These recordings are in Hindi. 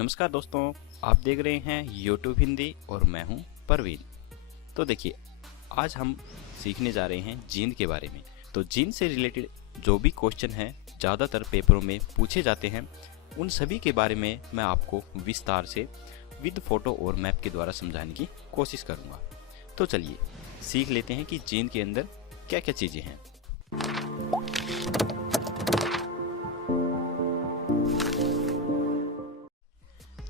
नमस्कार दोस्तों, आप देख रहे हैं यूट्यूब हिंदी और मैं हूं परवीन। तो देखिए, आज हम सीखने जा रहे हैं जींद के बारे में। तो जींद से रिलेटेड जो भी क्वेश्चन हैं ज़्यादातर पेपरों में पूछे जाते हैं, उन सभी के बारे में मैं आपको विस्तार से विद फोटो और मैप के द्वारा समझाने की कोशिश करूँगा। तो चलिए सीख लेते हैं कि जींद के अंदर क्या क्या चीज़ें हैं।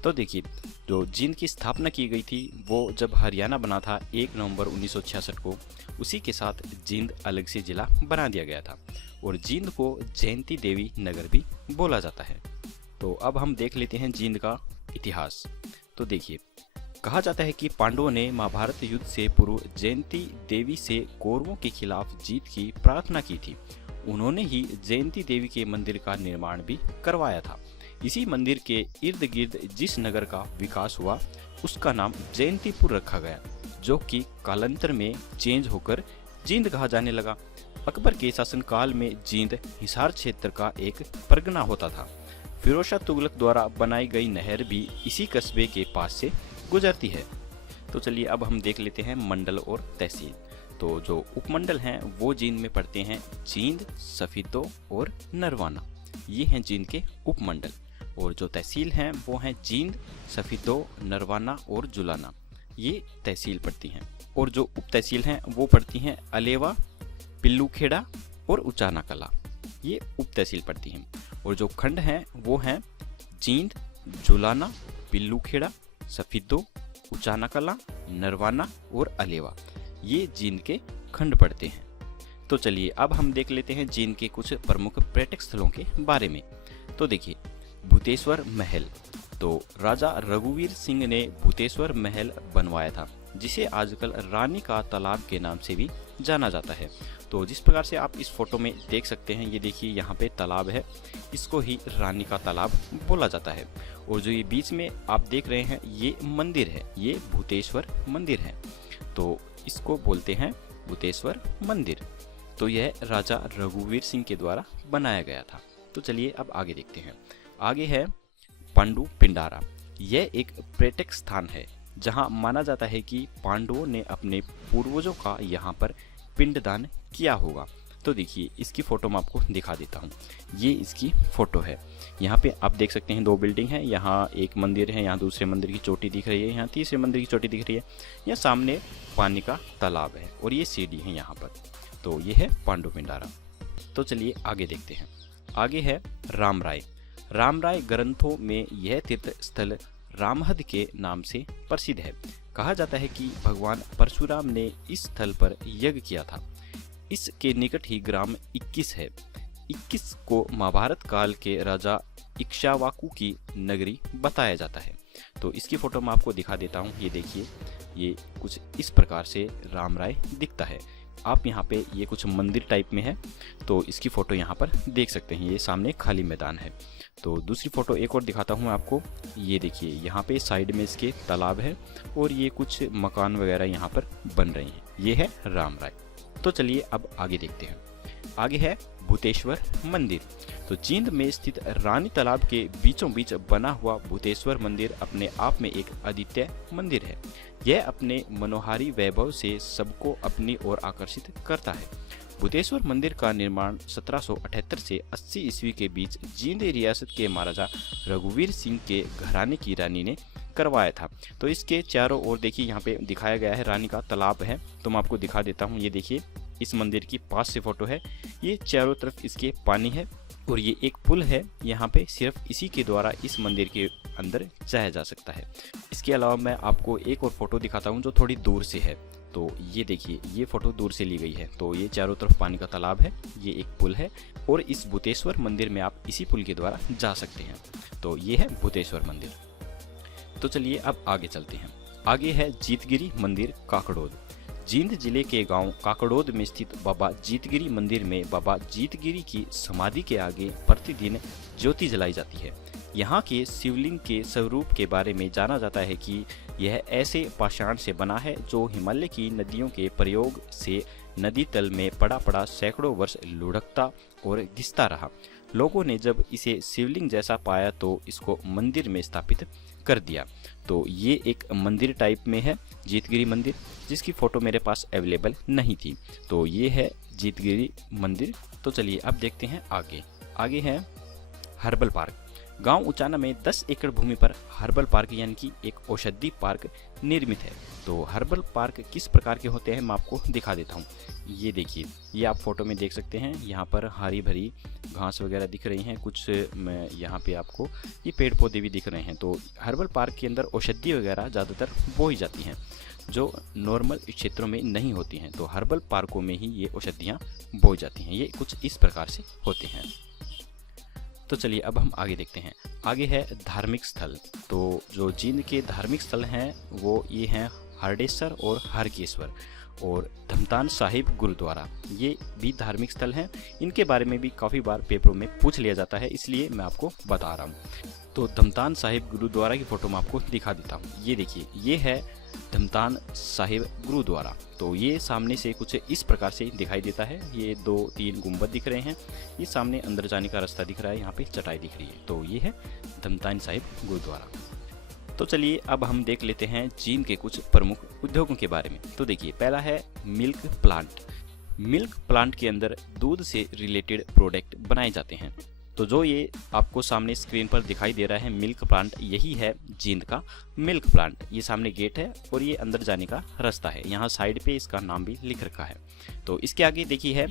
तो देखिए, जो जींद की स्थापना की गई थी वो जब हरियाणा बना था 1 नवंबर 1966 को, उसी के साथ जींद अलग से जिला बना दिया गया था और जींद को जयंती देवी नगर भी बोला जाता है। तो अब हम देख लेते हैं जींद का इतिहास। तो देखिए, कहा जाता है कि पांडवों ने महाभारत युद्ध से पूर्व जयंती देवी से कौरवों के खिलाफ जीत की प्रार्थना की थी। उन्होंने ही जयंती देवी के मंदिर का निर्माण भी करवाया था। इसी मंदिर के इर्द गिर्द जिस नगर का विकास हुआ उसका नाम जयंतीपुर रखा गया, जो कि कालांतर में चेंज होकर जींद कहा जाने लगा। अकबर के शासनकाल में जींद हिसार क्षेत्र का एक परगना होता था। फिरोज शाह तुगलक द्वारा बनाई गई नहर भी इसी कस्बे के पास से गुजरती है। तो चलिए अब हम देख लेते हैं मंडल और तहसील। तो जो उपमंडल हैं वो जींद में पड़ते हैं जींद, सफीदो और नरवाना। ये हैं जींद के उपमंडल। और जो तहसील हैं वो हैं जींद, सफीदो, नरवाना और जुलाना। ये तहसील पड़ती हैं। और जो उप तहसील हैं वो पड़ती हैं अलेवा, पिल्लूखेड़ा और उचाना कला। ये उप तहसील पड़ती हैं। और जो खंड हैं वो हैं जींद, जुलाना, पिल्लूखेड़ा, सफीदो, उचाना कला, नरवाना और अलेवा। ये जींद के खंड पड़ते हैं। तो चलिए अब हम देख लेते हैं जींद के कुछ प्रमुख पर्यटक स्थलों के बारे में। तो देखिए, भूतेश्वर महल। तो राजा रघुवीर सिंह ने भूतेश्वर महल बनवाया था, जिसे आजकल रानी का तालाब के नाम से भी जाना जाता है। तो जिस प्रकार से आप इस फोटो में देख सकते हैं, ये देखिए यहाँ पे तालाब है, इसको ही रानी का तालाब बोला जाता है। और जो ये बीच में आप देख रहे हैं ये मंदिर है, ये भूतेश्वर मंदिर है, तो इसको बोलते हैं भूतेश्वर मंदिर। तो यह राजा रघुवीर सिंह के द्वारा बनाया गया था। तो चलिए अब आगे देखते हैं। आगे है पांडु पिंडारा। यह एक पर्यटक स्थान है जहां माना जाता है कि पांडवों ने अपने पूर्वजों का यहां पर पिंडदान किया होगा। तो देखिए, इसकी फोटो मैं आपको दिखा देता हूं। ये इसकी फोटो है। यहाँ पे आप देख सकते हैं 2 बिल्डिंग है। यहाँ एक मंदिर है, यहाँ दूसरे मंदिर की चोटी दिख रही है, यहाँ तीसरे मंदिर की चोटी दिख रही है, यहाँ सामने पानी का तालाब है और ये सीढ़ी है यहाँ पर। तो ये है पांडु पिंडारा। तो चलिए आगे देखते हैं। आगे है रामराय। रामराय ग्रंथों में यह तीर्थ स्थल रामहद के नाम से प्रसिद्ध है। कहा जाता है कि भगवान परशुराम ने इस स्थल पर यज्ञ किया था। इसके निकट ही ग्राम 21 है। 21 को महाभारत काल के राजा इक्ष्वाकु की नगरी बताया जाता है। तो इसकी फोटो मैं आपको दिखा देता हूँ। ये देखिए, ये कुछ इस प्रकार से रामराय दिखता है। आप यहाँ पे ये कुछ मंदिर टाइप में है, तो इसकी फ़ोटो यहाँ पर देख सकते हैं। ये सामने खाली मैदान है। तो दूसरी फ़ोटो एक और दिखाता हूँ मैं आपको। ये देखिए, यहाँ पे साइड में इसके तालाब है और ये कुछ मकान वगैरह यहाँ पर बन रहे हैं। ये है रामराय। तो चलिए अब आगे देखते हैं। आगे है भूतेश्वर मंदिर। तो जींद में स्थित रानी तालाब के बीचों बीच बना हुआ भूतेश्वर मंदिर अपने आप में एक अद्वितीय मंदिर है। यह अपने मनोहारी वैभव से सबको अपनी ओर आकर्षित करता है। भूतेश्वर मंदिर का निर्माण 1778 से 80 ईस्वी के बीच जींद रियासत के महाराजा रघुवीर सिंह के घराने की रानी ने करवाया था। तो इसके चारों ओर देखिए, यहाँ पे दिखाया गया है रानी का तालाब है। तो मैं आपको दिखा देता हूँ। ये देखिए, इस मंदिर की पास से फोटो है। ये चारों तरफ इसके पानी है और ये एक पुल है। यहाँ पे सिर्फ इसी के द्वारा इस मंदिर के अंदर जाया जा सकता है। इसके अलावा मैं आपको एक और फोटो दिखाता हूँ जो थोड़ी दूर से है। तो ये देखिए, ये फोटो दूर से ली गई है। तो ये चारों तरफ पानी का तालाब है, ये एक पुल है और इस भूतेश्वर मंदिर में आप इसी पुल के द्वारा जा सकते हैं। तो ये है भूतेश्वर मंदिर। तो चलिए अब आगे चलते हैं। आगे है जीतगिरी मंदिर काकड़ोद। जींद जिले के गांव काकड़ोद में स्थित बाबा जीतगिरी मंदिर में बाबा जीतगिरी की समाधि के आगे प्रतिदिन ज्योति जलाई जाती है। यहाँ के शिवलिंग के स्वरूप के बारे में जाना जाता है कि यह ऐसे पाषाण से बना है जो हिमालय की नदियों के प्रयोग से नदी तल में पड़ा पड़ा सैकड़ों वर्ष लुढ़कता और घिसता रहा। लोगों ने जब इसे शिवलिंग जैसा पाया तो इसको मंदिर में स्थापित कर दिया। तो ये एक मंदिर टाइप में है, जीतगिरी मंदिर, जिसकी फ़ोटो मेरे पास अवेलेबल नहीं थी। तो ये है जीतगिरी मंदिर। तो चलिए अब देखते हैं आगे है हर्बल पार्क। गांव उचाना में 10 एकड़ भूमि पर हर्बल पार्क यानी कि एक औषधि पार्क निर्मित है। तो हर्बल पार्क किस प्रकार के होते हैं मैं आपको दिखा देता हूँ। ये देखिए, ये आप फोटो में देख सकते हैं, यहाँ पर हरी भरी घास वगैरह दिख रही हैं, कुछ यहाँ पे आपको ये पेड़ पौधे भी दिख रहे हैं। तो हर्बल पार्क के अंदर औषधि वगैरह ज़्यादातर बोई जाती हैं जो नॉर्मल क्षेत्रों में नहीं होती हैं। तो हर्बल पार्कों में ही ये औषधियाँ बोई जाती हैं। ये कुछ इस प्रकार से होते हैं। तो चलिए अब हम आगे देखते हैं। आगे है धार्मिक स्थल। तो जो जींद के धार्मिक स्थल हैं वो ये हैं हरडेसर और हरकेश्वर और धमतान साहिब गुरुद्वारा। ये भी धार्मिक स्थल हैं। इनके बारे में भी काफ़ी बार पेपरों में पूछ लिया जाता है, इसलिए मैं आपको बता रहा हूँ। तो धमतान साहिब गुरुद्वारा की फ़ोटो मैं आपको दिखा देता हूँ। ये देखिए, ये है धमतान साहिब गुरुद्वारा। तो ये सामने से कुछ इस प्रकार से दिखाई देता है। ये 2-3 गुंबद दिख रहे हैं। ये सामने अंदर जाने का रास्ता दिख रहा है, यहाँ पे चटाई दिख रही है। तो ये है धमतान साहिब गुरुद्वारा। तो चलिए अब हम देख लेते हैं जींद के कुछ प्रमुख उद्योगों के बारे में। तो देखिए, पहला है मिल्क प्लांट। मिल्क प्लांट के अंदर दूध से रिलेटेड प्रोडक्ट बनाए जाते हैं। तो जो ये आपको सामने स्क्रीन पर दिखाई दे रहा है मिल्क प्लांट, यही है जींद का मिल्क प्लांट। ये सामने गेट है और ये अंदर जाने का रास्ता है। यहाँ साइड पे इसका नाम भी लिख रखा है। तो इसके आगे देखिए है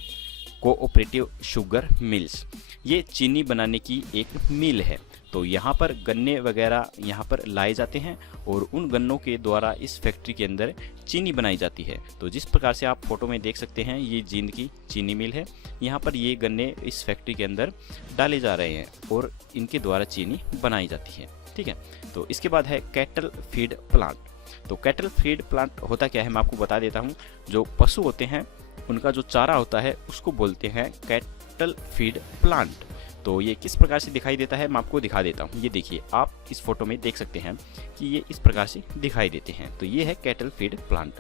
कोऑपरेटिव शुगर मिल्स। ये चीनी बनाने की एक मिल है। तो यहाँ पर गन्ने वगैरह यहाँ पर लाए जाते हैं और उन गन्नों के द्वारा इस फैक्ट्री के अंदर चीनी बनाई जाती है। तो जिस प्रकार से आप फोटो में देख सकते हैं, ये जींद की चीनी मिल है। यहाँ पर ये गन्ने इस फैक्ट्री के अंदर डाले जा रहे हैं और इनके द्वारा चीनी बनाई जाती है। ठीक है। तो इसके बाद है कैटल फीड प्लांट। तो कैटल फीड प्लांट होता क्या है मैं आपको बता देता हूँ। जो पशु होते हैं उनका जो चारा होता है उसको बोलते हैं कैटल फीड प्लांट। तो ये किस प्रकार से दिखाई देता है मैं आपको दिखा देता हूँ। ये देखिए, आप इस फोटो में देख सकते हैं कि ये इस प्रकार से दिखाई देते हैं। तो ये है कैटल फीड प्लांट।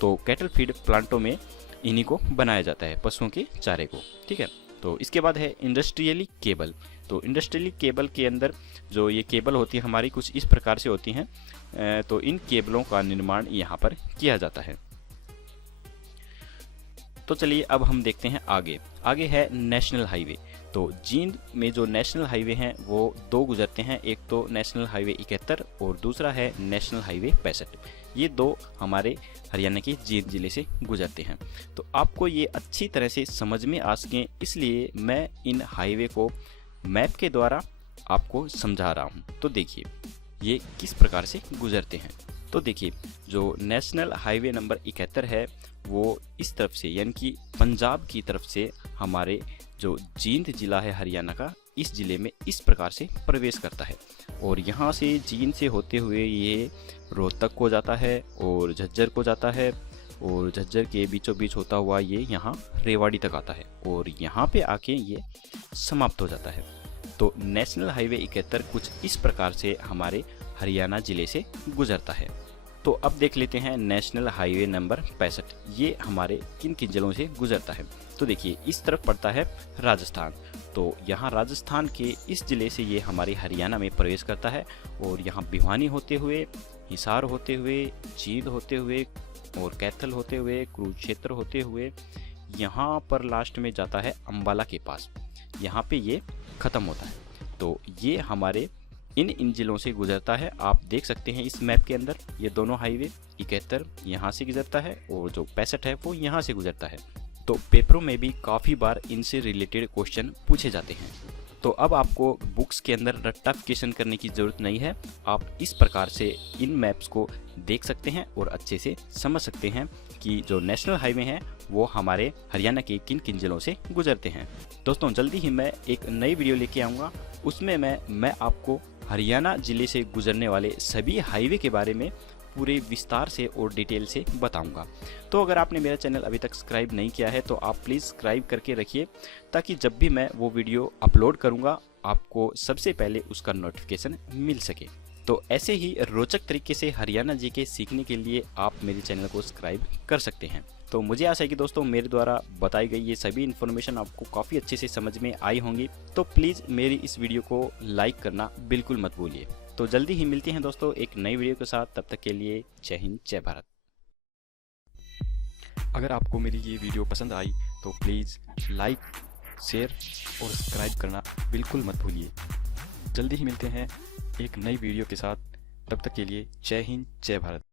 तो कैटल फीड प्लांटों में इन्हीं को बनाया जाता है, पशुओं के चारे को। ठीक है। तो इसके बाद है इंडस्ट्रियली केबल। तो इंडस्ट्रियली केबल के अंदर जो ये केबल होती है हमारी कुछ इस प्रकार से होती हैं। तो इन केबलों का निर्माण यहाँ पर किया जाता है। तो चलिए अब हम देखते हैं आगे है नेशनल हाईवे। तो जींद में जो नेशनल हाईवे हैं वो 2 गुजरते हैं। एक तो नेशनल हाईवे 71 और दूसरा है नेशनल हाईवे 65। ये 2 हमारे हरियाणा के जींद जिले से गुजरते हैं। तो आपको ये अच्छी तरह से समझ में आ सकें, इसलिए मैं इन हाईवे को मैप के द्वारा आपको समझा रहा हूँ। तो देखिए ये किस प्रकार से गुजरते हैं। तो देखिए, जो नेशनल हाईवे नंबर 71 है वो इस तरफ से यानी कि पंजाब की तरफ से हमारे जो जींद जिला है हरियाणा का, इस जिले में इस प्रकार से प्रवेश करता है और यहाँ से जींद से होते हुए ये रोहतक को जाता है और झज्जर को जाता है और झज्जर के बीचों बीच होता हुआ ये यहाँ रेवाड़ी तक आता है और यहाँ पे आके ये समाप्त हो जाता है। तो नेशनल हाईवे 71 कुछ इस प्रकार से हमारे हरियाणा जिले से गुजरता है। तो अब देख लेते हैं नेशनल हाईवे नंबर 65, ये हमारे किन किन जिलों से गुजरता है। तो देखिए, इस तरफ पड़ता है राजस्थान। तो यहाँ राजस्थान के इस जिले से ये हमारे हरियाणा में प्रवेश करता है और यहाँ भिवानी होते हुए, हिसार होते हुए, जींद होते हुए और कैथल होते हुए, कुरुक्षेत्र होते हुए यहाँ पर लास्ट में जाता है अम्बाला के पास। यहाँ पे ये ख़त्म होता है। तो ये हमारे इन जिलों से गुजरता है। आप देख सकते हैं इस मैप के अंदर ये दोनों हाईवे 71 यहाँ से गुजरता है और जो 65 है वो यहाँ से गुजरता है। तो पेपरों में भी काफ़ी बार इनसे रिलेटेड क्वेश्चन पूछे जाते हैं। तो अब आपको बुक्स के अंदर रट्टाफिकेशन करने की ज़रूरत नहीं है। आप इस प्रकार से इन मैप्स को देख सकते हैं और अच्छे से समझ सकते हैं कि जो नेशनल हाईवे हैं वो हमारे हरियाणा के किन किन जिलों से गुजरते हैं। दोस्तों, जल्दी ही मैं एक नई वीडियो लेके आऊँगा। उसमें मैं आपको हरियाणा ज़िले से गुजरने वाले सभी हाईवे के बारे में पूरे विस्तार से और डिटेल से बताऊंगा। तो अगर आपने मेरा चैनल अभी तक सब्सक्राइब नहीं किया है तो आप प्लीज़ सब्सक्राइब करके रखिए, ताकि जब भी मैं वो वीडियो अपलोड करूंगा आपको सबसे पहले उसका नोटिफिकेशन मिल सके। तो ऐसे ही रोचक तरीके से हरियाणा जीके सीखने के लिए आप मेरे चैनल को सब्सक्राइब कर सकते हैं। तो मुझे आशा है कि दोस्तों मेरे द्वारा बताई गई ये सभी इन्फॉर्मेशन आपको काफ़ी अच्छे से समझ में आई होंगी। तो प्लीज़ मेरी इस वीडियो को लाइक करना बिल्कुल मत भूलिए। तो जल्दी ही मिलते हैं दोस्तों एक नई वीडियो के साथ, तब तक के लिए जय हिंद जय भारत। अगर आपको मेरी ये वीडियो पसंद आई तो प्लीज़ लाइक, शेयर और सब्सक्राइब करना बिल्कुल मत भूलिए। जल्दी ही मिलते हैं एक नई वीडियो के साथ, तब तक के लिए जय हिंद जय भारत।